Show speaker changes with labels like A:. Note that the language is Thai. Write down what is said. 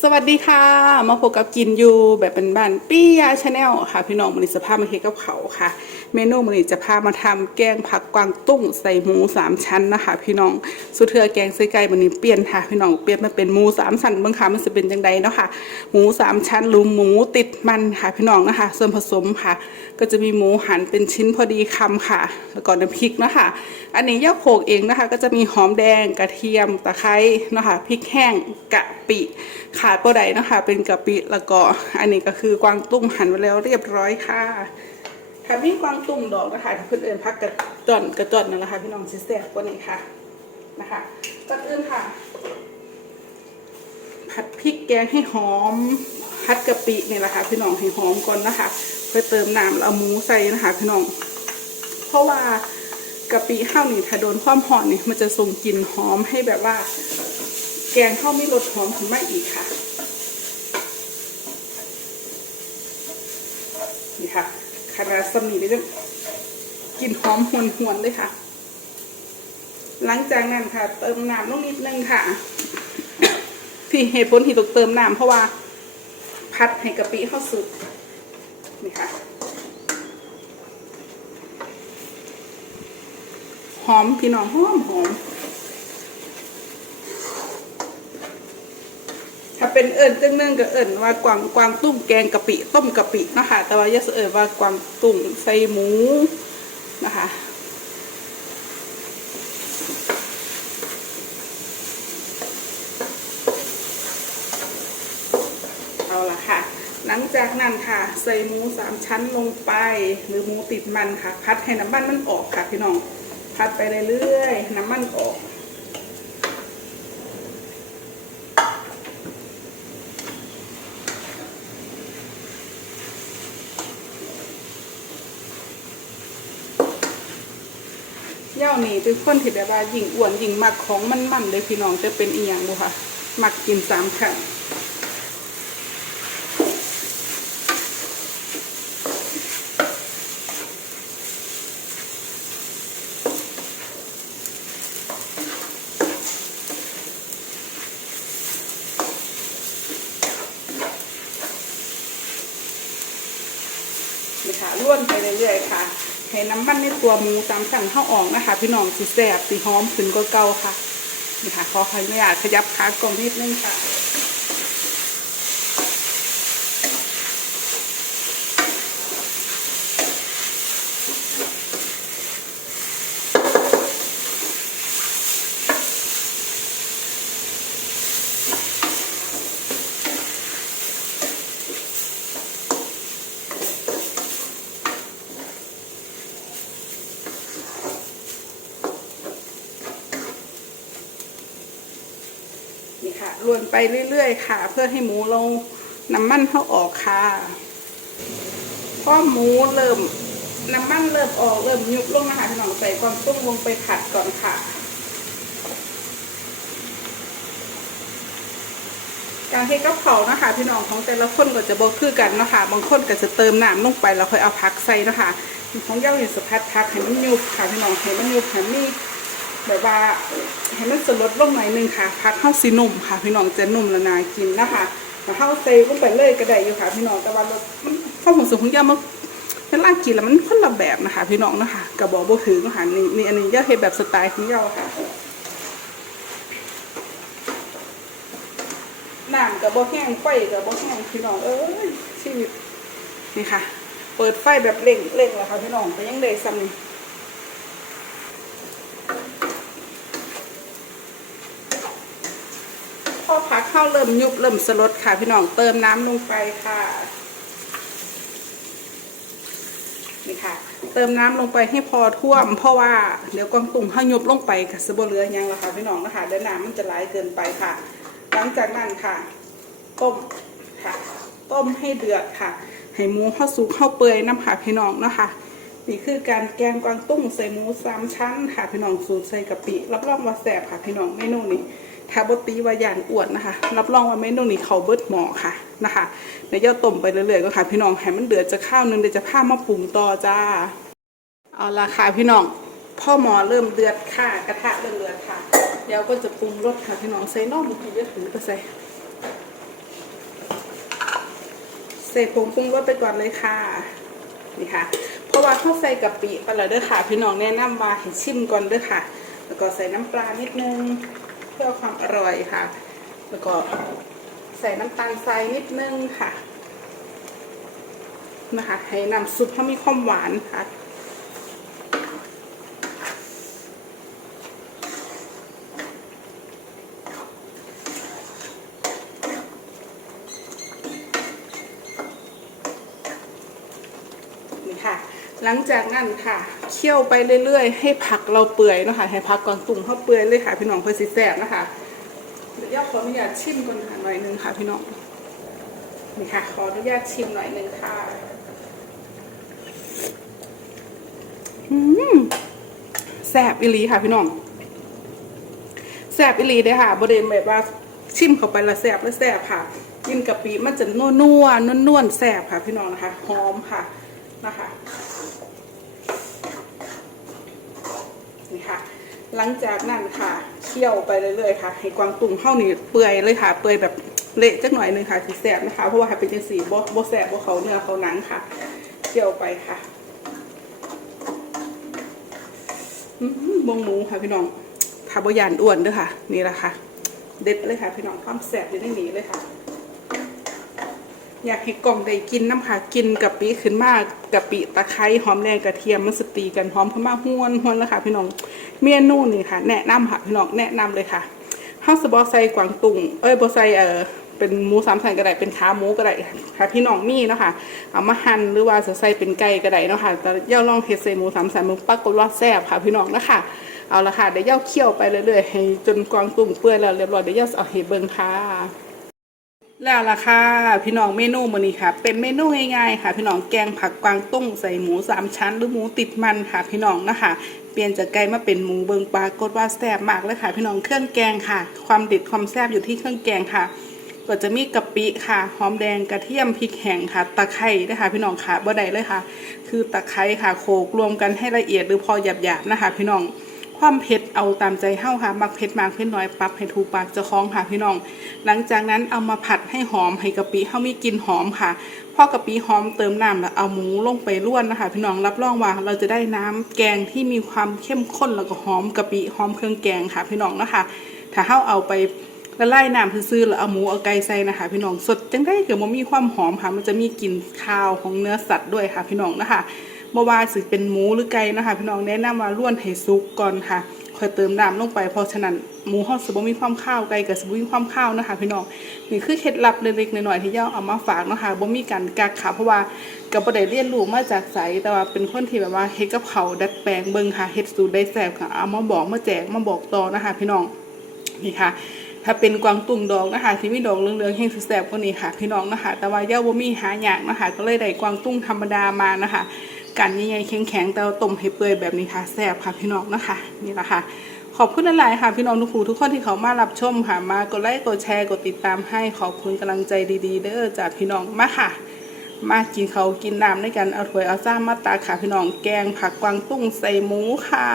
A: สวัสดีค่ะ มาพบกับกินยูแบบเป็นบ้านๆปี้ยาชาแนลค่ะ พี่น้องมันนี้สภาพมาเฮ็ดกับเขาค่ะ เมนูมันนี้จะพามาทำแกงผักกวางตุ้งใส่หมูสามชั้นนะคะ พี่น้องสุดเทือแกงใส่ไก่มันนี้เปลี่ยนค่ะ พี่น้องเปลี่ยนมาเป็นหมูสามชั้นเบางค่ะมันจะเป็นยังไงเนาะค่ะหมูสามชั้นหรือหมูติดมันค่ะพี่น้องนะคะ ส่วนผสมค่ะ ก็จะมีหมูหั่นเป็นชิ้นพอดีคำค่ะ แล้วก็น้ำพริกเนาะคะ อันนี้ย่าโขกเองนะคะ ก็จะมีหอมแดงกระเทียมตะไคร้เนาะคะพริกแห้งกะปิขาดโปรไดนะคะเป็นกะปิแล้วก็อันนี้ก็คือกวางตุ้งหั่นไว้แล้วเรียบร้อยค่ะค่ะมีกวางตุ้งดอกนะคะถ้าเพื่อนเอิญพักกระจอนกระจอนนั่นแหละค่ะพี่น้องซิสเตอร์กว่านี้ค่ะนะคะก็อื่นค่ะ ผัดพริกแกงให้หอมผัดกะปินี่แหละค่ะพี่น้องให้หอมก่อนนะคะเพื่อเติมน้ำแล้วเอาหมูใส่นะคะพี่น้องเพราะว่ากะปิข้าวนี่ถ้าโดนความหอมนี่มันจะส่งกลิ่นหอมให้แบบว่า แกงข้าวมีรสหอมขึ้นมาอีกค่ะ นี่ค่ะขนาดสมีเลยจะกลิ่นหอมหวนหวนเลยค่ะ หลังจากนั้นค่ะ เติมน้ำลงนิดนึงค่ะ ที่เหตุผลที่ต้องเติมน้ำเพราะว่า พัดให้กะปิเข้าสุกนี่ค่ะหอมพี่น้องหอมหอม ถ้า เป็นเอิญจังเนื่องก็เอิญว่ากวางกวางตุ้งแกงกะปิต้มกะปินะคะแต่ว่ายะเอิญว่ากวางตุ้งใส่หมูนะคะเอาละค่ะ หลังจากนั้นค่ะ ใส่หมูสามชั้นลงไปหรือหมูติดมันค่ะ พัดให้น้ำมันมันออกค่ะพี่น้องพัดไปเรื่อยๆน้ำมันออกานี่เป็นคนที่แบบว่ายิ่งอ้วนยิ่งมักของมันมันเลยพี่น้องจะเป็นอีหยังบุค่ะ มักกินสามครั้งนี่ค่ะร่วนไปเรื่อยๆค่ะ ให้น้ำมันในตัวหมูสามสั่นเข้าออกนะคะ พี่น้องสีแสบสีหอมขึ้นก็เก่าค่ะนี่ค่ะขอขอนุญาตขยับขากล่องนิดนึงค่ะ นี่ค่ะรวนไปเรื่อยๆค่ะ เพื่อให้หมูเราน้ำมันเข้าออกค่ะพอหมูเริ่มน้ำมันเริ่มออกเริ่มยุบลงนะคะพี่น้องใส่ความตุ้งลงไปผัดก่อนค่ะ การเทกับเขาวนะคะพี่น้องของแต่ละคนก็จะบอกคือกันนะคะบางคนก็จะเติมน้ำลงไปแล้วค่อยเอาผักใส่นะคะของเย้าเห็นสะพัดผักให้มันยุบค่ะพี่น้องให้มันยุบให้มี แบบว่าให้มันสลดลงหน่อยนึงค่ะพักเข้าสีนุ่มค่ะ พี่น้องจะนุ่มและนากินนะคะมาเข้าเซลงไปเลยก็ได้อยู่ค่ะ พี่น้องแต่ว่ามันข้าวหมูสุกของย่ามันเป็นร่ากินแล้วมันคนละแบบนะคะ พี่น้องนะคะกระบอกบ่ถือค่ะนี่นี่อันนี้ย่าเฮ็ดแบบสไตล์ของย่าค่ะน้ำกับบ่แห้งไฟกับบ่แห้งพี่น้องเอ้ยชีวิตนี่ค่ะ เปิดไฟแบบเร่งเร่งแล้วค่ะพี่น้องแต่ยังเด็กซ้ำนี่ พ อผักเข้าเริ่มยุบเริ่มสลดค่ะพี่น้องเติมน้ำลงไปค่ะนี่ค่ะ เติมน้ำลงไปให้พอท่วม เพราะว่าเดี๋ยวกวางตุ่มถ้ายุบลงไปกับสบเหลือยังละค่ะพี่น้องนะคะเดี๋ยวน้ำมันจะไหลเกินไปค่ะ หลังจากนั้นค่ะ ต้มค่ะ ต้มให้เดือดค่ะให้หมูข้าสุกข้าเปื่อยน้ำค่ะพี่น้องนะคะนี่คือการแกงกวางตุ้งใส่หมูสามชั้นค่ะพี่น้องสูตรใส่กะปิรับรองว่าแซ่บค่ะพี่น้องเมนูนี้ ถ้าบตีว่าย่านอ้วนนะคะ รับรองว่าเมนูนี้เขาเบิดหมอค่ะนะคะเดี๋ยวย่าต้มไปเรื่อยๆก็ค่ะพี่น้องให้มันเดือดจะข้าวนึงเดี๋ยวจะผ้ามาปรุงต่อจ้า เอาละค่ะพี่น้องพ่อหมอเริ่มเดือดค่ะ กระทะเริ่มเดือดค่ะ เดี๋ยวก็จะปรุงรสค่ะพี่น้องใส่นมที่จะถือไปใส่ใส่ผงปรุงรสไปก่อนเลยค่ะนี่ค่ะ เพราะว่าเขาใส่กะปิไปแล้วเด้อค่ะ พี่น้องแนะนำว่าให้ชิมก่อนเด้อค่ะ แล้วก็ใส่น้ำปลานิดนึง พื่อความอร่อยค่ะ แล้วก็ใส่น้ำตาลทรายนิดนึงค่ะนะคะให้น้ำซุปเขามีความหวานค่ะนี่ค่ะ หลังจากนั้นค่ะ เคี่ยวไปเรื่อยๆ ให้ผักเราเปื่อยนะคะให้ผักก่อนตุ่มเข้าเปื่อยเลยค่ะพี่น้องเพื่อสิแซ่บนะคะเดี๋ยวย่าขออนุญาตชิมก่อนค่ะหน่อยนึงค่ะพี่น้องนี่ค่ะ ขออนุญาตชิมหน่อยนึงค่ะอืมแซ่บอิลีค่ะพี่น้องแซ่บอิลีเด้อค่ะบริเวณแบบว่าชิมเข้าไปและแซ่บและแซ่บค่ะกินกะปิมันจะนัวนัวๆนวลๆแซ่บค่ะ พี่น้องนะคะหอมค่ะนะคะ นี่ค่ะ หลังจากนั้นค่ะเคี่ยวไปเรื่อยๆค่ะ ให้กวางตุ่มเข้านี่เปื่อยเลยค่ะ เปื่อยแบบเละจักหน่อยนึงค่ะสีแสบนะคะ เพราะว่าเป็นจังสีบ่บ่แสบบ่เขาเนื้อเขาหนังค่ะเคี่ยวไปค่ะบงหมูค่ะพี่น้องทาบยานอ้วนด้วยค่ะ นี่แหละค่ะ เด็ดเลยค่ะพี่น้องความแสบอยู่ในนี้เลยค่ะ อยากให้กล่องได้กินน้ำค่ะกินกะปิขึ้นมากกะปิตะไคร้หอมแดงกระเทียมมันสตีกันหอมเข้ามาห้วนห้วนแล้วค่ะพี่น้องเมนูนี่ค่ะ แนะนำค่ะพี่น้องแนะนำเลยค่ะข้าวสบอใส่กวางตุงเอ้ยบอใส่เออเป็นหมูสามสันก็ได้เป็นขาหมูก็ได้ค่ะพี่น้องมีเนาะค่ะเอามาหั่นหรือว่าใส่เป็นไก่ก็ได้เนาะค่ะแต่ย่าลองเทใส่หมูสามสันมึงปักก็รอดแซ่บค่ะพี่น้องนะคะเอาละค่ะเดี๋ยวย่าเคี่ยวไปเรื่อยๆให้จนกวางตุงเปื่อยแล้วเรียบร้อยเดี๋ยวย่าเอาเฮเบิงค่ะ แล้วล่ะค่ะ พี่น้องเมนูมื้อนี้ค่ะ เป็นเมนูง่ายๆค่ะ พี่น้องแกงผักกวางตุ้งใส่หมูสามชั้น หรือหมูติดมันค่ะ พี่น้องนะคะ เปลี่ยนจากไก่มาเป็นหมูเบิงปลากดว่าแซ่บมากเลยค่ะ พี่น้องเครื่องแกงค่ะ ความเด็ดความแซ่บอยู่ที่เครื่องแกงค่ะ ก็จะมีกะปิค่ะหอมแดงกระเทียมพริกแห้งค่ะตะไคร้นะคะพี่น้องค่ะบ่ได้เลยค่ะ คือตะไคร้ค่ะโขลกรวมกันให้ละเอียดหรือพอหยาบๆนะคะ พี่น้อง ความเผ็ดเอาตามใจเฮาค่ะ มักเผ็ดมากเผ็ดน้อยปรับให้ถูกปากเจ้าของค่ะพี่น้อง หลังจากนั้นเอามาผัดให้หอมให้กะปิเฮ้ามีกลิ่นหอมค่ะ พอกะปิหอมเติมน้ำแล้วเอาหมูลงไปล้วนนะคะ พี่น้องรับรองว่าเราจะได้น้ำแกงที่มีความเข้มข้นแล้วก็หอมกะปิหอมเครื่องแกงค่ะ พี่น้องนะคะ ถ้าเฮาเอาไปละลายน้ำซื่อๆแล้วเอาหมูเอาไก่ใส่นะคะ พี่น้องสดจังได้เกิดมันมีความหอมค่ะ มันจะมีกลิ่นคาวของเนื้อสัตว์ด้วยค่ะ พี่น้องนะคะ บ่ว่าสิเป็นหมูหรือไก่นะคะพี่น้องแนะนำว่าล้วนให้สุกก่อนค่ะค่อยเติมน้ำลงไปเพราะฉะนั้นหมูเฮาสิบ่มีความข้าวไก่ก็สิบ่มีความข้าวนะคะพี่น้องนี่คือเคล็ดลับเล็กๆน้อยๆที่ย่าเอามาฝากนะคะบ่มีการกักค่ะเพราะว่าก็บ่ได้เรียนรู้มาจากไสแต่ว่าเป็นคนที่แบบว่าเฮ็ดกับเขาดัดแปลงเบิ่งค่ะเฮ็ดสูตรได้แซ่บค่ะเอามาบอกมาแจกมาบอกต่อนะคะ พี่น้องนี่ค่ะถ้าเป็นกวางตุ้งดอกนะคะที่มีดอกเหลืองๆแห้งแซ่บกว่านี้ค่ะ พี่น้องนะคะ แต่ว่าย่าบ่มีหายากนะคะ ก็เลยได้กวางตุ้งธรรมดามานะคะ กันใหญ่ๆแข็งๆแต่ต้มให้เปื่อยแบบนี้ค่ะแซ่บค่ะพี่น้องนะคะนี่แหละค่ะ ขอบคุณหลายๆค่ะพี่น้องทุกคูทุกคนที่เขามารับชมค่ะ มากดไลค์กดแชร์กดติดตามให้ขอบคุณกำลังใจดีๆ เด้อจากพี่น้องมาค่ะ มากินเขากินน้ำด้วยกันเอาถ้วยเอาซ่ามาตาค่ะพี่น้องแกงผักกวางตุ้งใส่หมูค่ะ